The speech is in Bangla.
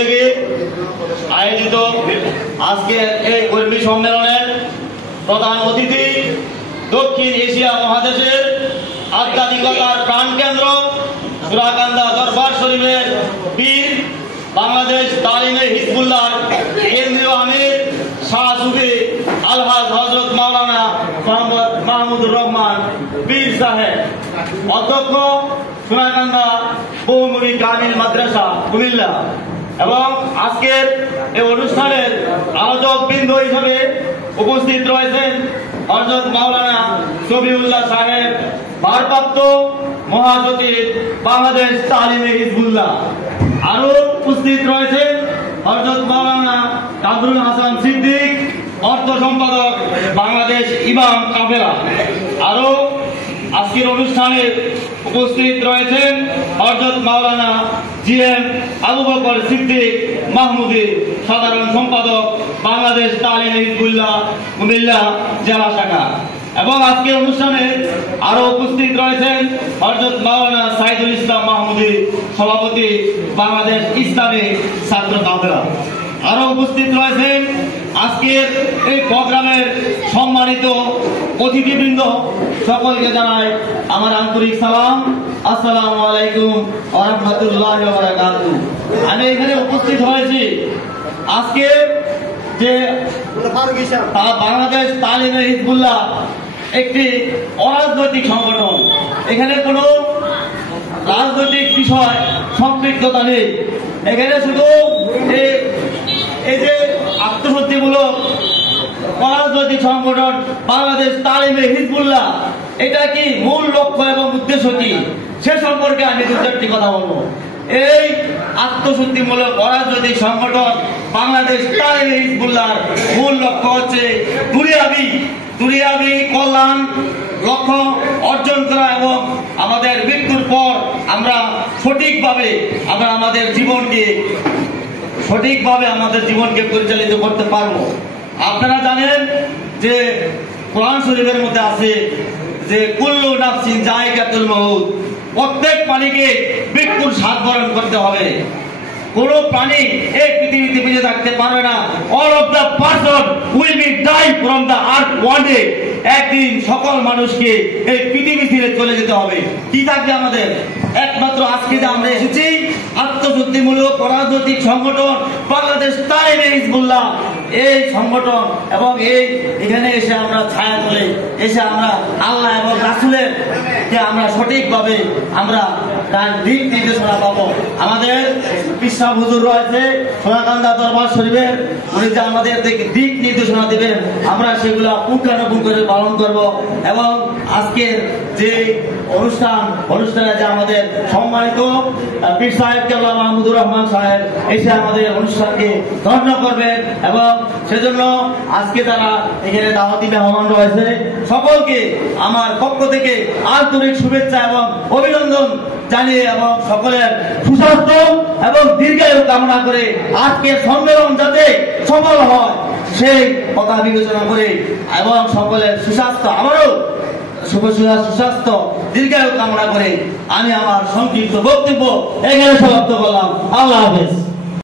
উদ্যোগে আয়োজিত আজকের এই কর্মী সম্মেলনের প্রধান অতিথি দক্ষিণ এশিয়া মহাদেশের আধ্যাত্মিকতার প্রাণকেন্দ্র সুরাকান্দা দরবার শরীফের পীর বাংলাদেশ তালিমে হিজবুল্লাহর কেন্দ্রীয় আমির শাহ সুফি আলহাজ হযরত মাওলানা মোহাম্মদ মাহমুদুর রহমান পীর সাহেব, অধ্যক্ষ সুরাকান্দা বহুমুখী কামিল মাদ্রাসা কুমিল্লা। এবং আজকের এই অনুষ্ঠানের আলোচক বৃন্দ হিসেবে উপস্থিত রয়েছেন হযরত মাওলানা শফিউল্লাহ সাহেব, ভারপ্রাপ্ত মহাসচিব বাংলাদেশ তালিমে হিজবুল্লাহ। আরো উপস্থিত রয়েছেন হযরত মাওলানা কামরুল হাসান সিদ্দিক, অর্থ সম্পাদক বাংলাদেশ ইমাম কাফেলা। আরো আজকের অনুষ্ঠানে উপস্থিত রয়েছেন হযরত মাওলানা জিএম আবু বকর সিদ্দিক মাহমুদি, সাধারণ সম্পাদক বাংলাদেশ তালিম হিজবুল্লাহ কুমিল্লা জেলা শাখা। এবং আজকের অনুষ্ঠানে আরো উপস্থিত রয়েছেন হযরত মাওলানা সাইদুল ইসলাম মাহমুদি, সভাপতি বাংলাদেশ ইসলামী ছাত্র কাফেলা। আরো উপস্থিত রয়েছেন আজকের এই প্রোগ্রামের সম্মানিত অতিথিবৃন্দ। সকলকে জানাই আমার আন্তরিক সালাম, আসসালামু আলাইকুম ওয়া রাহমাতুল্লাহি ওয়া বারাকাতুহু। আমি এখানে উপস্থিত হয়েছি আজকে যে বাংলাদেশ তালিমে হিজবুল্লাহ একটি অরাজনৈতিক সংগঠন, এখানে কোনো রাজনৈতিক বিষয় সম্পৃক্ততা নেই। এখানে শুধু এই যে আত্মশুদ্ধিমূলক অরাজনৈতিক সংগঠন বাংলাদেশ তালিমে হিজবুল্লাহ, এটা কি মূল লক্ষ্য এবং উদ্দেশ্য কি সে সম্পর্কে আমি দু চারটি কথা বলবো। এই আত্মশুদ্ধিমূলক অরাজনৈতিক সংগঠন বাংলাদেশ তালিমে হিজবুল্লাহর মূল লক্ষ্য হচ্ছে দুনিয়াবি কল্যাণ লক্ষ্য অর্জন করা এবং আমাদের মৃত্যুর পর আমরা সঠিকভাবে আমাদের জীবনকে পরিচালিত করতে পারবো। আপনারা জানেন যে কোরআন শরীফের মধ্যে আছে যে কুল্লু নাফসিন যায়কাতুল মাউত, প্রত্যেক প্রাণীকে মৃত্যুর স্বাদ বরণ করতে হবে। কোন প্রাণী এই পৃথিবীতে বেঁচে থাকতে পারবে না। All of the person will be die from the earth one day. একদিন সকল মানুষকে এই পৃথিবী ছেড়ে চলে যেতে হবে। কি থাকবে আমাদের? একমাত্র আজকে যে আমরা এসেছি আত্মশুদ্ধিমূলক রাজনৈতিক সংগঠন বাংলাদেশ তালিমে হিজবুল্লাহ, এই সংগঠন এবং এখানে এসে আমরা ছায়া তুলে এসে আমরা আল্লাহ এবং রাসূলের যে আমরা সঠিকভাবে আমরা তার দিক নির্দেশনা পাবো। আমাদের পিসা হুজুর রয়েছে সোনাকান্দা দরবার শরীফের, উনি যে আমাদের দিক নির্দেশনা দিবেন আমরা সেগুলো পুঙ্খানুপুঙ্খ করে পালন করব। এবং আজকের যে অনুষ্ঠানে যে আমাদের সম্মানিত পীর সাহেব কেবলা মাহমুদুর রহমান সাহেব এসে আমাদের অনুষ্ঠানকে ধন্য করবেন এবং সেজন্য আজকে তারা এখানে দাওয়াতি মেহমান রয়েছে। সকলকে আমার পক্ষ থেকে আন্তরিক শুভেচ্ছা এবং অভিনন্দন জানিয়ে এবং সকলের সুস্বাস্থ্য এবং দীর্ঘায়ু কামনা করে আজকের সম্মেলন যাতে সফল হয় সেই কথা বিবেচনা করে এবং সকলের সুস্বাস্থ্য, আমারও সুস্বাস্থ্য দীর্ঘায়ু কামনা করে আমি আমার সংক্ষিপ্ত বক্তব্য এখানে সমাপ্ত করলাম। আল্লাহ হাফেজ।